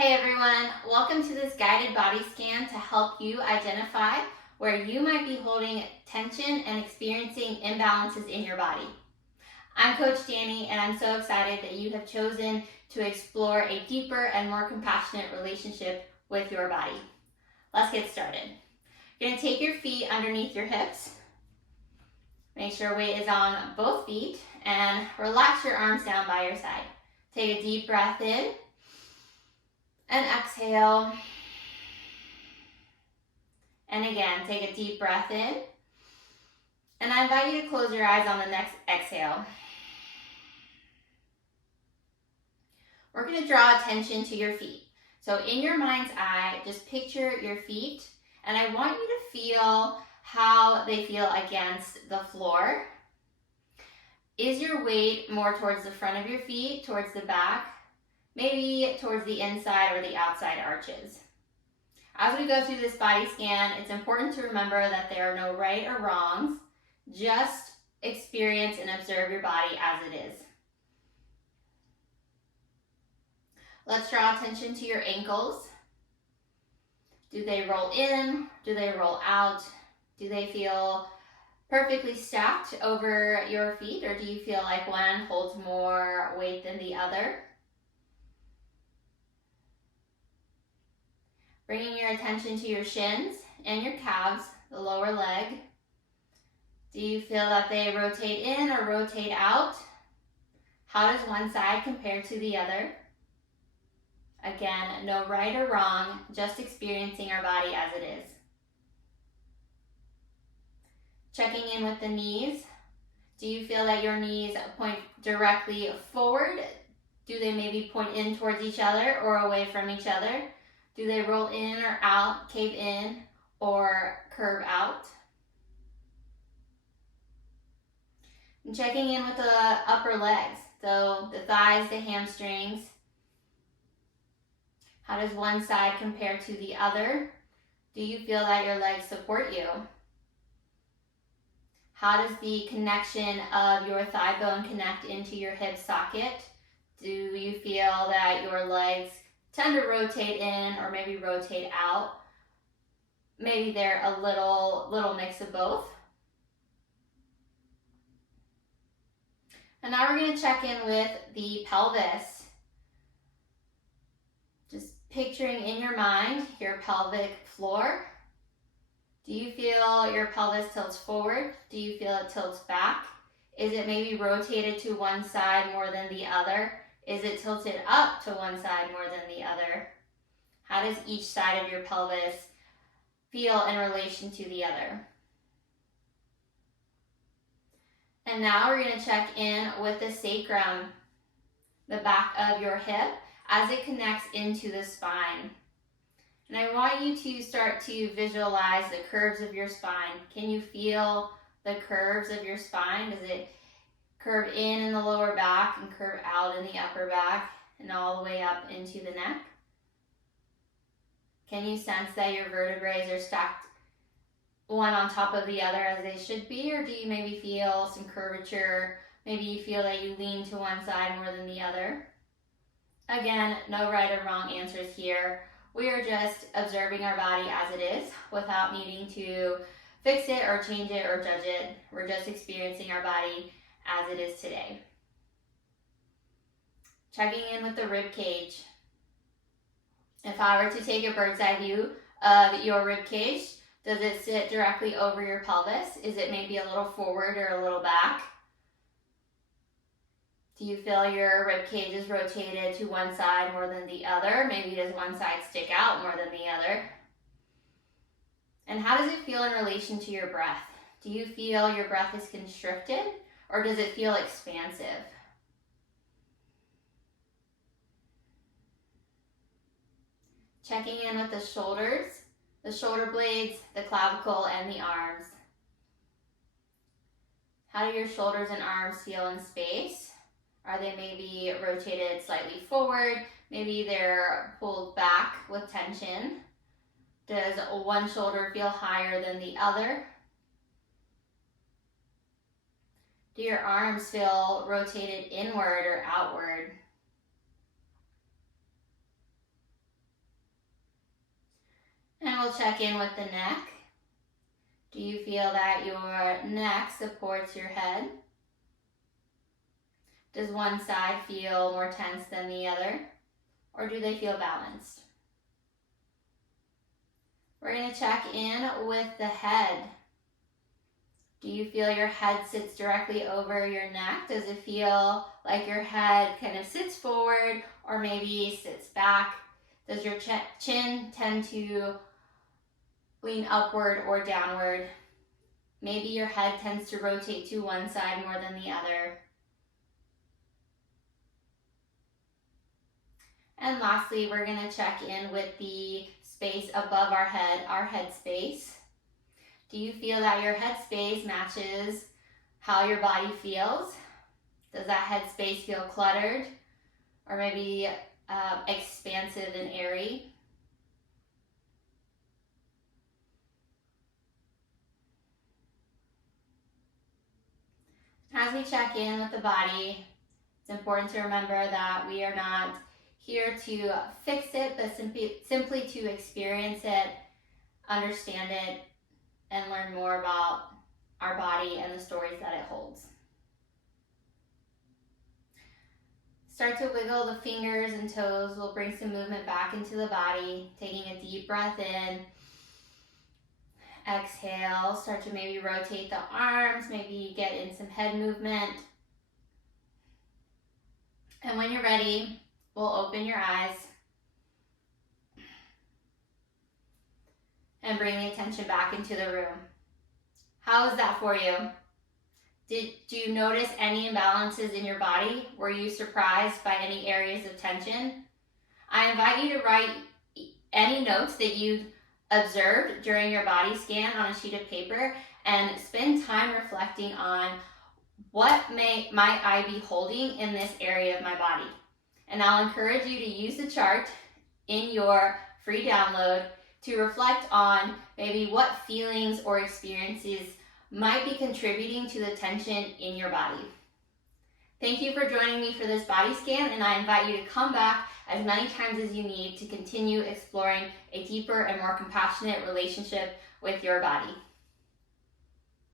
Hey everyone, welcome to this guided body scan to help you identify where you might be holding tension and experiencing imbalances in your body. I'm Coach Danny and I'm so excited that you have chosen to explore a deeper and more compassionate relationship with your body. Let's get started. You're going to take your feet underneath your hips. Make sure weight is on both feet and relax your arms down by your side. Take a deep breath in. And exhale. And again, take a deep breath in. And I invite you to close your eyes on the next exhale. We're going to draw attention to your feet. So in your mind's eye, just picture your feet. And I want you to feel how they feel against the floor. Is your weight more towards the front of your feet, towards the back? Maybe towards the inside or the outside arches. As we go through this body scan, it's important to remember that there are no right or wrongs. Just experience and observe your body as it is. Let's draw attention to your ankles. Do they roll in? Do they roll out? Do they feel perfectly stacked over your feet, or do you feel like one holds more weight than the other? Bringing your attention to your shins and your calves, the lower leg. Do you feel that they rotate in or rotate out? How does one side compare to the other? Again, no right or wrong, just experiencing our body as it is. Checking in with the knees. Do you feel that your knees point directly forward? Do they maybe point in towards each other or away from each other? Do they roll in or out, cave in, or curve out? And checking in with the upper legs, so the thighs, the hamstrings. How does one side compare to the other? Do you feel that your legs support you? How does the connection of your thigh bone connect into your hip socket? Do you feel that your legs tend to rotate in or maybe rotate out? Maybe they're a little mix of both. And now we're going to check in with the pelvis. Just picturing in your mind your pelvic floor. Do you feel your pelvis tilts forward? Do you feel it tilts back? Is it maybe rotated to one side more than the other? Is it tilted up to one side more than the other? How does each side of your pelvis feel in relation to the other? And now we're going to check in with the sacrum, the back of your hip, as it connects into the spine. And I want you to start to visualize the curves of your spine. Can you feel the curves of your spine? Does it curve in the lower back and curve out in the upper back and all the way up into the neck? Can you sense that your vertebrae are stacked one on top of the other as they should be, or do you maybe feel some curvature? Maybe you feel that you lean to one side more than the other. Again, no right or wrong answers here. We are just observing our body as it is without needing to fix it or change it or judge it. We're just experiencing our body as it is today. Checking in with the rib cage. If I were to take a bird's eye view of your rib cage, does it sit directly over your pelvis? Is it maybe a little forward or a little back? Do you feel your rib cage is rotated to one side more than the other? Maybe does one side stick out more than the other? And how does it feel in relation to your breath? Do you feel your breath is constricted or does it feel expansive? Checking in with the shoulders, the shoulder blades, the clavicle, and the arms. How do your shoulders and arms feel in space? Are they maybe rotated slightly forward? Maybe they're pulled back with tension. Does one shoulder feel higher than the other? Do your arms feel rotated inward or outward? And we'll check in with the neck. Do you feel that your neck supports your head? Does one side feel more tense than the other? Or do they feel balanced? We're going to check in with the head. Do you feel your head sits directly over your neck? Does it feel like your head kind of sits forward or maybe sits back? Does your chin tend to lean upward or downward? Maybe your head tends to rotate to one side more than the other. And lastly, we're going to check in with the space above our head space. Do you feel that your head space matches how your body feels? Does that head space feel cluttered or maybe expansive and airy? As we check in with the body, it's important to remember that we are not here to fix it, but simply to experience it, understand it, and learn more about our body and the stories that it holds. Start to wiggle the fingers and toes. We'll bring some movement back into the body, taking a deep breath in. Exhale, start to maybe rotate the arms, maybe get in some head movement. And when you're ready, we'll open your eyes and bring the attention back into the room. How is that for you? Do you notice any imbalances in your body? Were you surprised by any areas of tension? I invite you to write any notes that you observed during your body scan on a sheet of paper and spend time reflecting on what might I be holding in this area of my body. And I'll encourage you to use the chart in your free download to reflect on maybe what feelings or experiences might be contributing to the tension in your body. Thank you for joining me for this body scan, and I invite you to come back as many times as you need to continue exploring a deeper and more compassionate relationship with your body.